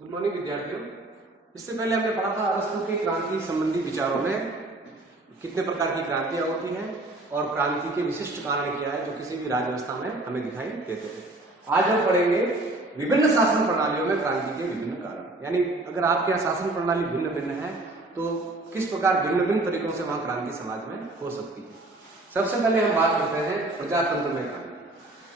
Good morning विद्यार्थियों। इससे पहले हमने पढ़ा था अरस्तु के क्रांति संबंधी विचारों में कितने प्रकार की क्रांतियां होती हैं और क्रांति के विशिष्ट कारण क्या है जो किसी भी राज्य व्यवस्था में हमें दिखाई देते थे। आज हम पढ़ेंगे विभिन्न शासन प्रणालियों में क्रांति के विभिन्न कारण, यानी अगर आपके यहाँ शासन प्रणाली भिन्न भिन्न है तो किस प्रकार भिन्न भिन्न तरीकों से वहां क्रांति समाज में हो सकती है। सबसे पहले हम बात करते हैं प्रजातंत्र में क्रांति।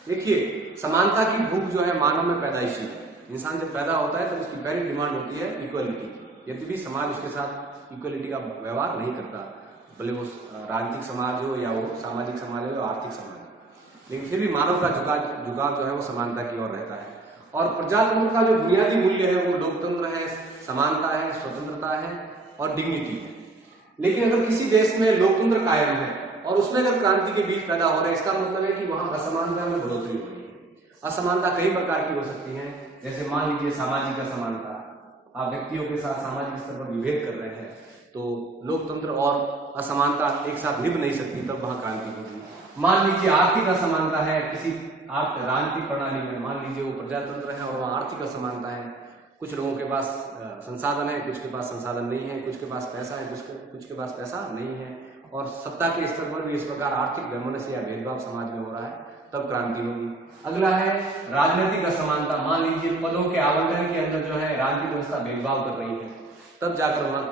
देखिए, समानता की भूख जो है मानव में पैदाइशी है। इंसान जब पैदा होता है तो उसकी पहली डिमांड होती है इक्वलिटी की। यदि भी समाज उसके साथ इक्वलिटी का व्यवहार नहीं करता, भले वो राजनीतिक समाज हो या वो सामाजिक समाज हो या आर्थिक समाज, लेकिन फिर भी मानव का झुकाव जो है वो समानता की ओर रहता है। और प्रजातंत्र का जो बुनियादी मूल्य है वो लोकतंत्र है, समानता है, स्वतंत्रता है और डिग्निटी है। लेकिन अगर किसी देश में लोकतंत्र कायम है और उसमें अगर क्रांति के बीज पैदा हो रहे हैं, इसका मतलब है कि वहां असमानता में बढ़ोतरी हो रही है। असमानता कई प्रकार की हो सकती है, जैसे मान लीजिए सामाजिक असमानता, आप व्यक्तियों के साथ सामाजिक स्तर पर विभेद कर रहे हैं तो लोकतंत्र और असमानता एक साथ निभ नहीं सकती, तब वहां क्रांति होगी। मान लीजिए आर्थिक असमानता है किसी आप राजनीतिक प्रणाली में, मान लीजिए वो प्रजातंत्र है और वहां आर्थिक असमानता है, कुछ लोगों के पास संसाधन है, कुछ के पास संसाधन नहीं है, कुछ के पास पैसा है, कुछ के पास पैसा नहीं है, और सत्ता के स्तर पर भी इस प्रकार आर्थिक वैमनस्य या भेदभाव समाज में हो रहा है, तब क्रांति होगी। अगला है राजनीतिक असमानता। मान लीजिए पदों के आवंटन के अंदर जो है राजनीतिक व्यवस्था भेदभाव कर रही है, तब जाकर वहां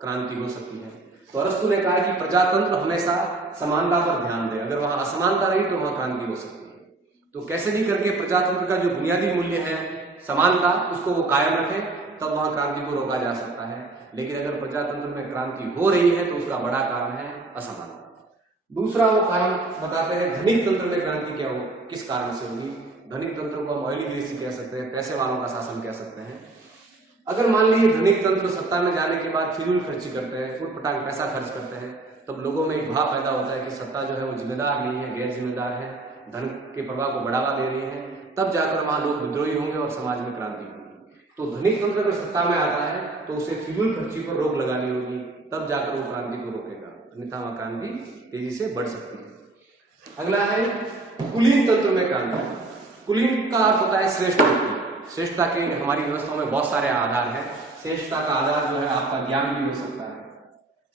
क्रांति हो सकती है। तो अरस्तु ने कहा कि प्रजातंत्र हमेशा समानता पर ध्यान दे, अगर वहां असमानता रही तो वहां क्रांति हो सकती है। तो कैसे भी करके प्रजातंत्र का जो बुनियादी मूल्य है समानता, उसको वो कायम रखे, तब वहां क्रांति को रोका जा सकता है। लेकिन अगर प्रजातंत्र में क्रांति हो रही है तो उसका बड़ा कारण है असमानता। दूसरा वो कारण बताते हैं धनिक तंत्र में क्रांति क्या हो, किस कारण से होगी। धनिक तंत्र को हम ऑलिगेसी कह सकते हैं, पैसे वालों का शासन कह सकते हैं। अगर मान लीजिए धनिक तंत्र सत्ता में जाने के बाद फिजूल खर्ची करते हैं, उटपटांग पैसा खर्च करते हैं, तब लोगों में एक भाव पैदा होता है कि सत्ता जो है वो जिम्मेदार नहीं है, गैर जिम्मेदार है, धन के प्रवाह को बढ़ावा दे रही है, तब जाकर वहां लोग विद्रोही होंगे और समाज में क्रांति होगी। तो धनिक तंत्र अगर सत्ता में आता है तो उसे फिजूल खर्ची पर रोक लगानी होगी, तब जाकर वो क्रांति को रोकेगा, अन्यथा वहां क्रांति तेजी से बढ़ सकती है। अगला है कुलीन तंत्र में क्रांति। कुलीन का अर्थ होता है श्रेष्ठ व्यक्ति। श्रेष्ठता के हमारी व्यवस्थाओं में बहुत सारे आधार हैं। श्रेष्ठता का आधार जो है आपका ज्ञान भी हो सकता है,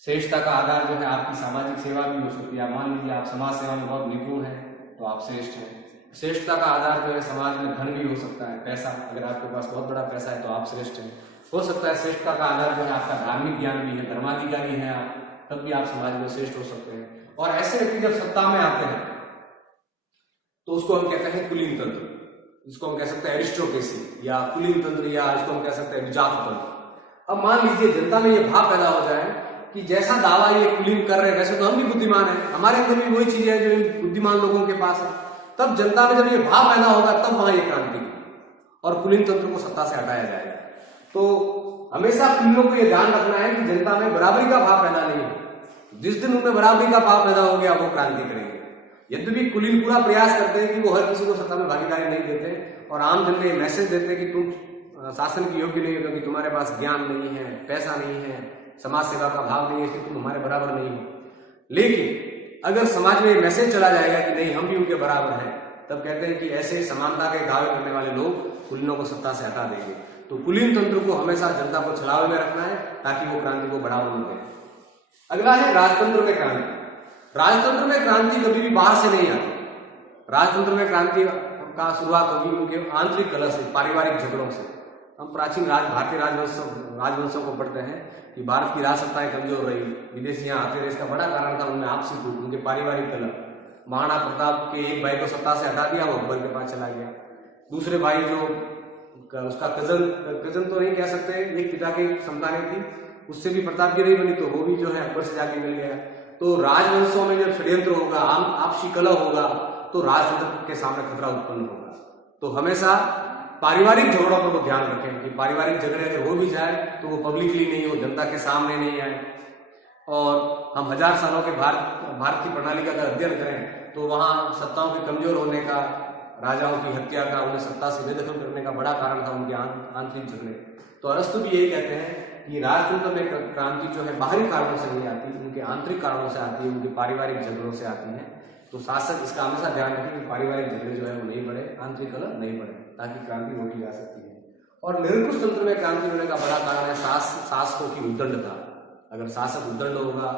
श्रेष्ठता का आधार जो है आपकी सामाजिक सेवा भी हो सकती है। मान लीजिए आप समाज सेवा में बहुत निपुण है तो आप श्रेष्ठ हैं। श्रेष्ठता का आधार जो है समाज में धन भी हो सकता है, पैसा, अगर आपके पास बहुत बड़ा पैसा है तो आप श्रेष्ठ हैं। हो सकता है श्रेष्ठता का आधार जो है आपका धार्मिक ज्ञान भी है, धर्माधिकारी है आप, तब भी आप समाज में श्रेष्ठ हो सकते हैं। और ऐसे व्यक्ति जब सत्ता में आते हैं तो उसको हम कहते हैं कुलीन तंत्र, जिसको हम कह सकते हैं एरिस्टोक्रेसी या कुलीन तंत्र, या इसको हम कह सकते हैं विजात तंत्र। अब मान लीजिए जनता में यह भाव पैदा हो जाए कि जैसा दावा ये कुलीन कर रहे हैं वैसे तो हम भी बुद्धिमान हैं, हमारे अंदर भी वही चीजें हैं जो इन बुद्धिमान लोगों के पास है, तब जनता में जब ये भाव पैदा होगा तब वहां ये क्रांति और कुलीन तंत्र को सत्ता से हटाया जाएगा। तो हमेशा कुलीनों को यह ध्यान रखना है कि जनता में बराबरी का भाव पैदा नहीं है। जिस दिन उनमें बराबरी का भाव पैदा हो गया वो क्रांति करेंगे। यद्यपि कुलीन पूरा प्रयास करते हैं कि वो हर किसी को सत्ता में भागीदारी नहीं देते और आम जन को मैसेज देते हैं कि तुम शासन की योग्य नहीं हो क्योंकि तुम्हारे पास ज्ञान नहीं है, पैसा नहीं है, समाज सेवा का भाव नहीं है, इसलिए तुम हमारे बराबर नहीं हो। लेकिन अगर समाज में मैसेज चला जाएगा कि नहीं हम भी उनके बराबर हैं, तब कहते हैं कि ऐसे समानता के दावे करने वाले लोग कुलीनों को सत्ता से हटा देंगे। तो कुलीन तंत्र को हमेशा जनता को छलावे में रखना है ताकि वो क्रांति को बढ़ावा न दे। अगला है राजतंत्र में क्रांति। राजतंत्र में क्रांति कभी भी बाहर से नहीं आती। राजतंत्र में क्रांति का शुरुआत होगी उनके आंतरिक कलह से, पारिवारिक झगड़ों से। हम प्राचीन भारतीय राजवंशों को पढ़ते हैं कि भारत की राज सत्ताएं कमजोर रही, विदेशी यहाँ आते रहे, इसका बड़ा कारण था उनमें आपसी फूट, उनके पारिवारिक कलह। महाराणा प्रताप के एक भाई को सत्ता से हटा दिया, वो अकबर के पास चला गया। दूसरे भाई जो उसका कजन तो नहीं कह सकते, एक पिता की संतानें थी, उससे भी प्रताप की नहीं बनी तो वो भी जो है अकबर से जाके मिल गया। तो राजवंशों में जब षड्यंत्र होगा, आपसी कलह होगा, तो राजतंत्र के सामने खतरा उत्पन्न होगा। तो हमेशा पारिवारिक झगड़ों पर वो ध्यान रखें कि पारिवारिक झगड़े अगर हो भी जाए तो वो पब्लिकली नहीं हो, जनता के सामने नहीं आए। और हम 1000 सालों के भारत की प्रणाली का अगर अध्ययन करें तो वहां सत्ताओं के कमजोर होने का, राजाओं की हत्या का, उन्हें सत्ता से बेदखल करने का बड़ा कारण था उनके आंतरिक झगड़े। तो अरस्तु भी यही कहते हैं कि राजतंत्र में क्रांति जो है बाहरी कारणों से नहीं आती, उनके आंतरिक कारणों से आती है, उनके पारिवारिक झगड़ों से आती है। तो शासक इसका हमेशा ध्यान रखें कि पारिवारिक झगड़े जो है वो नहीं बढ़े, आंतरिक कलह नहीं बढ़े, ताकि क्रांति रोकी जा सकती है। और निरंकुश तंत्र में क्रांति होने का बड़ा कारण है शासकों की उद्दंडता। अगर शासक उद्दंड होगा,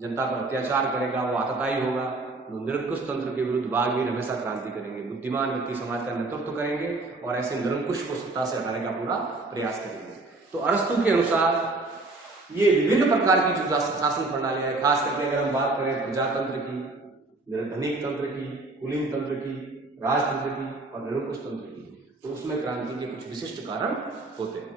जनता पर अत्याचार करेगा, वो आतताई होगा, तो निरंकुश तंत्र के विरुद्ध बागवीर हमेशा क्रांति करेंगे। बुद्धिमान व्यक्ति समाज का नेतृत्व करेंगे और ऐसे निरंकुश को सत्ता से हटाने का पूरा प्रयास करेंगे। तो अरस्तु के अनुसार ये विभिन्न प्रकार की जो शासन प्रणालियां है, खास करके अगर हम बात करें प्रजातंत्र की, धनिक तंत्र की, कुलीन तंत्र की, राजतंत्र की और निरंकुश तंत्र की, तो उसमें क्रांति के कुछ विशिष्ट कारण होते हैं।